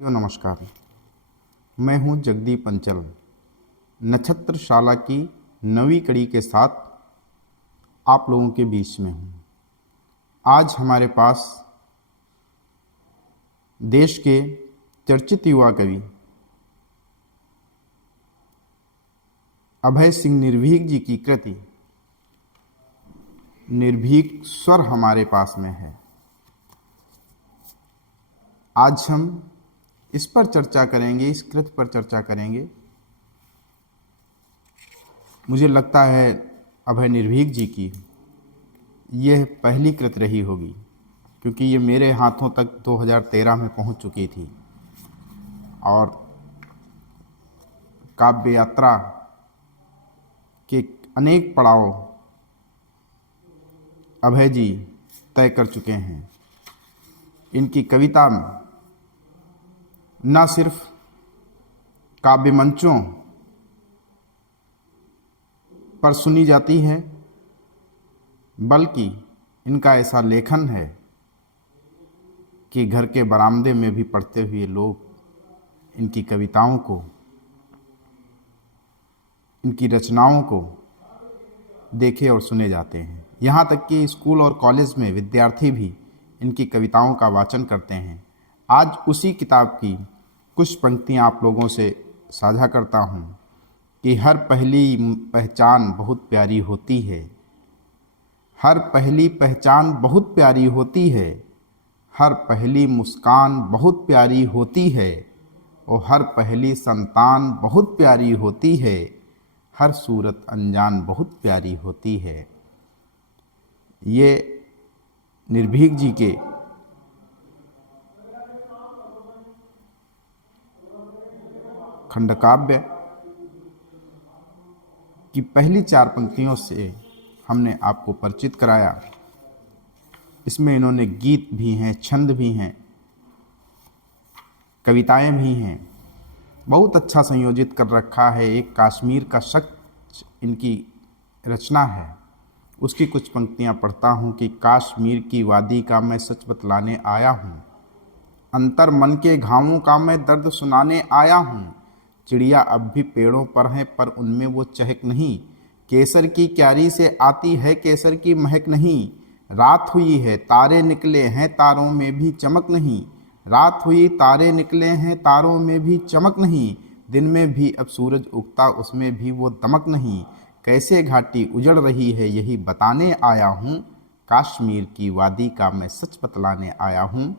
नमस्कार। मैं हूं जगदीप अंचल। नक्षत्रशाला की नवी कड़ी के साथ आप लोगों के बीच में हूं। आज हमारे पास देश के चर्चित युवा कवि अभय सिंह निर्भीक जी की कृति निर्भीक स्वर हमारे पास में है। आज हम इस पर चर्चा करेंगे, इस कृति पर चर्चा करेंगे। मुझे लगता है अभय निर्भीक जी की यह पहली कृति रही होगी, क्योंकि ये मेरे हाथों तक 2013 में पहुंच चुकी थी और काव्य यात्रा के अनेक पड़ाव अभय जी तय कर चुके हैं। इनकी कविता न सिर्फ काव्य मंचों पर सुनी जाती है, बल्कि इनका ऐसा लेखन है कि घर के बरामदे में भी पढ़ते हुए लोग इनकी कविताओं को, इनकी रचनाओं को देखे और सुने जाते हैं। यहाँ तक कि स्कूल और कॉलेज में विद्यार्थी भी इनकी कविताओं का वाचन करते हैं। आज उसी किताब की कुछ पंक्तियाँ आप लोगों से साझा करता हूँ कि हर पहली पहचान बहुत प्यारी होती है, हर पहली पहचान बहुत प्यारी होती है, हर पहली मुस्कान बहुत प्यारी होती है, और हर पहली संतान बहुत प्यारी होती है, हर सूरत अनजान बहुत प्यारी होती है। ये निर्भीक जी के खंडकाव्य की पहली 4 पंक्तियों से हमने आपको परिचित कराया। इसमें इन्होंने गीत भी हैं, छंद भी हैं, कविताएं भी हैं, बहुत अच्छा संयोजित कर रखा है। एक कश्मीर का शख्स इनकी रचना है, उसकी कुछ पंक्तियां पढ़ता हूँ कि कश्मीर की वादी का मैं सच बतलाने आया हूँ, अंतर मन के घावों का मैं दर्द सुनाने आया हूँ। चिड़िया अब भी पेड़ों पर हैं पर उनमें वो चहक नहीं, केसर की क्यारी से आती है केसर की महक नहीं। रात हुई है तारे निकले हैं तारों में भी चमक नहीं, रात हुई तारे निकले हैं तारों में भी चमक नहीं। दिन में भी अब सूरज उगता उसमें भी वो दमक नहीं, कैसे घाटी उजड़ रही है यही बताने आया हूँ, कश्मीर की वादी का मैं सच बतलाने आया हूँ।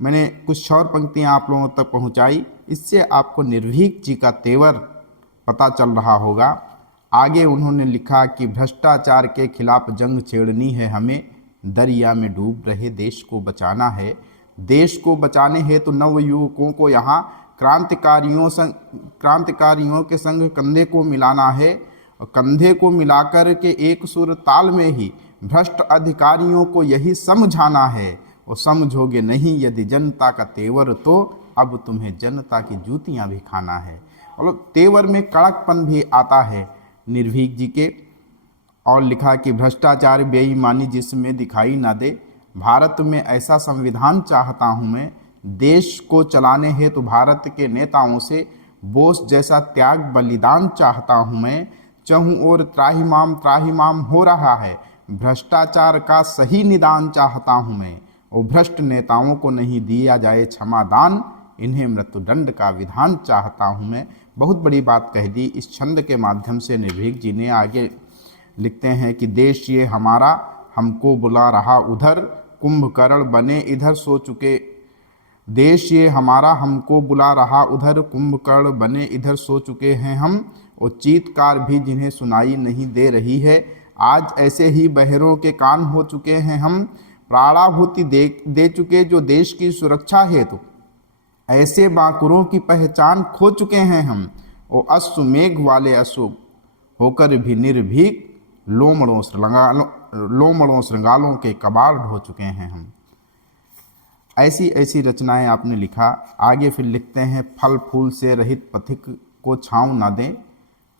मैंने कुछ और पंक्तियाँ आप लोगों तक पहुँचाई, इससे आपको निर्भीक जी का तेवर पता चल रहा होगा। आगे उन्होंने लिखा कि भ्रष्टाचार के खिलाफ जंग छेड़नी है हमें, दरिया में डूब रहे देश को बचाना है। देश को बचाने हेतु नव युवकों को यहाँ क्रांतिकारियों के संग कंधे को मिलाना है, और कंधे को मिलाकर के एक सुर ताल में ही भ्रष्ट अधिकारियों को यही समझाना है। और समझोगे नहीं यदि जनता का तेवर तो अब तुम्हें जनता की जूतियां भी खाना है। और तेवर में कड़कपन भी आता है निर्भीक जी के। और लिखा कि भ्रष्टाचार बेईमानी जिसमें दिखाई ना दे, भारत में ऐसा संविधान चाहता हूँ मैं, देश को चलाने हेतु भारत के नेताओं से बोस जैसा त्याग बलिदान चाहता हूँ मैं। चहूँ और त्राहिमाम हो रहा है, भ्रष्टाचार का सही निदान चाहता हूँ मैं, और भ्रष्ट नेताओं को नहीं दिया जाए क्षमादान, इन्हें मृत्युदंड का विधान चाहता हूँ मैं। बहुत बड़ी बात कह दी इस छंद के माध्यम से निर्भीक जी ने। आगे लिखते हैं कि देश ये हमारा हमको बुला रहा उधर, कुंभकर्ण बने इधर सो चुके। देश ये हमारा हमको बुला रहा उधर, कुंभकर्ण बने इधर सो चुके हैं हम, और चीत्कार भी जिन्हें सुनाई नहीं दे रही है। आज ऐसे ही बहरों के कान हो चुके हैं हम, प्राणाहुति दे चुके जो देश की सुरक्षा हेतु, ऐसे बाकुरों की पहचान खो चुके हैं हम। और अश्वमेघ वाले अशुभ होकर भी निर्भीक, लोमड़ों श्रृंगालों के कबाड़ ढो चुके हैं हम। ऐसी ऐसी रचनाएं आपने लिखा। आगे फिर लिखते हैं, फल फूल से रहित पथिक को छाँव ना दें,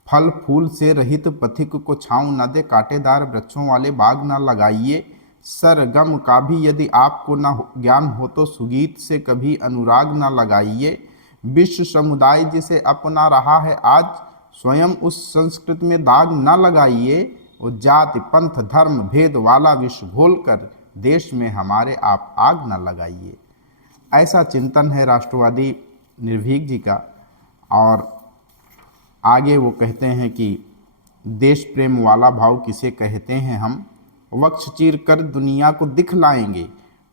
फल फूल से रहित पथिक को छाँव न दे, कांटेदार वृक्षों वाले बाग न लगाइए। सरगम का भी यदि आपको न ज्ञान हो तो सुगीत से कभी अनुराग न लगाइए। विश्व समुदाय जिसे अपना रहा है आज, स्वयं उस संस्कृत में दाग न लगाइए। वो जाति पंथ धर्म भेद वाला विष घोल कर देश में हमारे आप आग न लगाइए। ऐसा चिंतन है राष्ट्रवादी निर्भीक जी का। और आगे वो कहते हैं कि देश प्रेम वाला भाव किसे कहते हैं हम, वक्ष चीर कर दुनिया को दिखलाएंगे।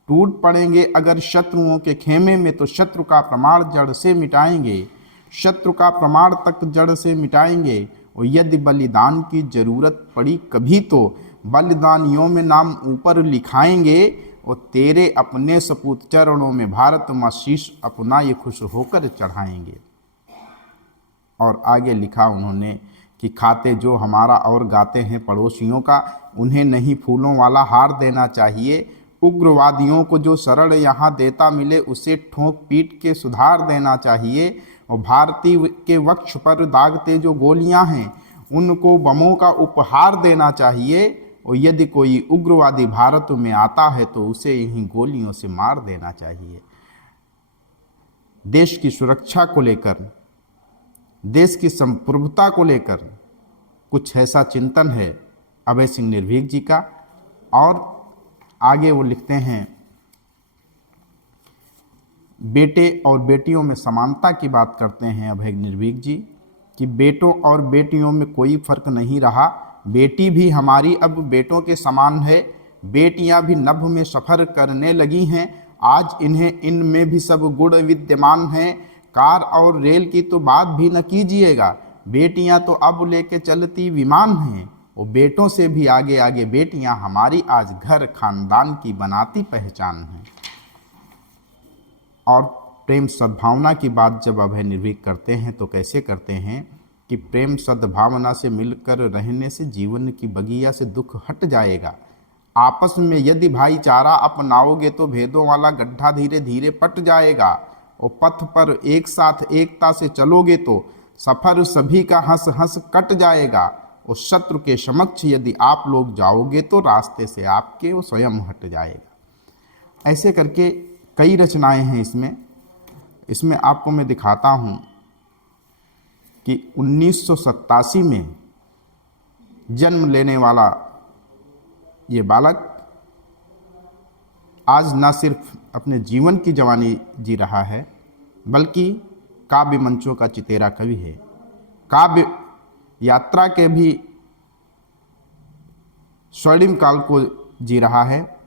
टूट पड़ेंगे अगर शत्रुओं के खेमे में तो शत्रु का प्रमाण जड़ से मिटाएंगे। शत्रु का प्रमाण तक जड़ से मिटाएंगे। और यदि बलिदान की जरूरत पड़ी कभी तो बलिदानियों में नाम ऊपर लिखाएंगे। और तेरे अपने सपूत चरणों में भारत माँ शीश अपना ये खुश होकर चढ़ाएंगे। और आगे लिखा उन्होंने कि खाते जो हमारा और गाते हैं पड़ोसियों का, उन्हें नहीं फूलों वाला हार देना चाहिए। उग्रवादियों को जो शरण यहाँ देता मिले उसे ठोक पीट के सुधार देना चाहिए। और भारतीय के वक्ष पर दागते जो गोलियां हैं उनको बमों का उपहार देना चाहिए। और यदि कोई उग्रवादी भारत में आता है तो उसे यहीं गोलियों से मार देना चाहिए। देश की सुरक्षा को लेकर, देश की संप्रभुता को लेकर कुछ ऐसा चिंतन है अभय सिंह निर्भीक जी का। और आगे वो लिखते हैं, बेटे और बेटियों में समानता की बात करते हैं अभय निर्भीक जी कि बेटों और बेटियों में कोई फर्क नहीं रहा। बेटी भी हमारी अब बेटों के समान है। बेटियां भी नभ में सफ़र करने लगी हैं। आज इन्हें इनमें भी सब गुण विद्यमान हैं। कार और रेल की तो बात भी न कीजिएगा, बेटियां तो अब लेके चलती विमान हैं। और बेटों से भी आगे आगे बेटियां हमारी आज घर खानदान की बनाती पहचान हैं। और प्रेम सद्भावना की बात जब अभय निर्भीक करते हैं तो कैसे करते हैं कि प्रेम सद्भावना से मिलकर रहने से जीवन की बगिया से दुख हट जाएगा। आपस में यदि भाईचारा अपनाओगे तो भेदों वाला गड्ढा धीरे धीरे पट जाएगा। और पथ पर एक साथ एकता से चलोगे तो सफ़र सभी का हंस हंस कट जाएगा। और शत्रु के समक्ष यदि आप लोग जाओगे तो रास्ते से आपके वो स्वयं हट जाएगा। ऐसे करके कई रचनाएं हैं इसमें आपको मैं दिखाता हूँ कि 1987 में जन्म लेने वाला ये बालक आज न सिर्फ अपने जीवन की जवानी जी रहा है बल्कि काव्य मंचों का चितेरा कवि है। काव्य यात्रा के भी स्वर्णिम काल को जी रहा है।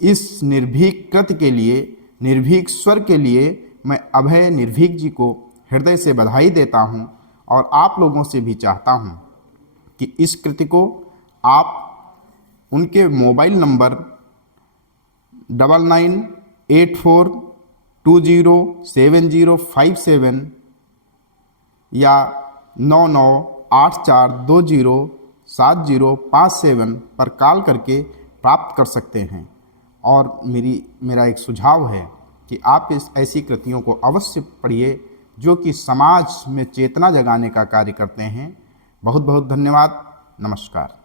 इस निर्भीक कृत के लिए, निर्भीक स्वर के लिए मैं अभय निर्भीक जी को हृदय से बधाई देता हूं। और आप लोगों से भी चाहता हूं कि इस कृति को आप उनके मोबाइल नंबर 9984207057 या 9984207057 पर कॉल करके प्राप्त कर सकते हैं। और मेरा एक सुझाव है कि आप ऐसी कृतियों को अवश्य पढ़िए जो कि समाज में चेतना जगाने का कार्य करते हैं। बहुत बहुत धन्यवाद। नमस्कार।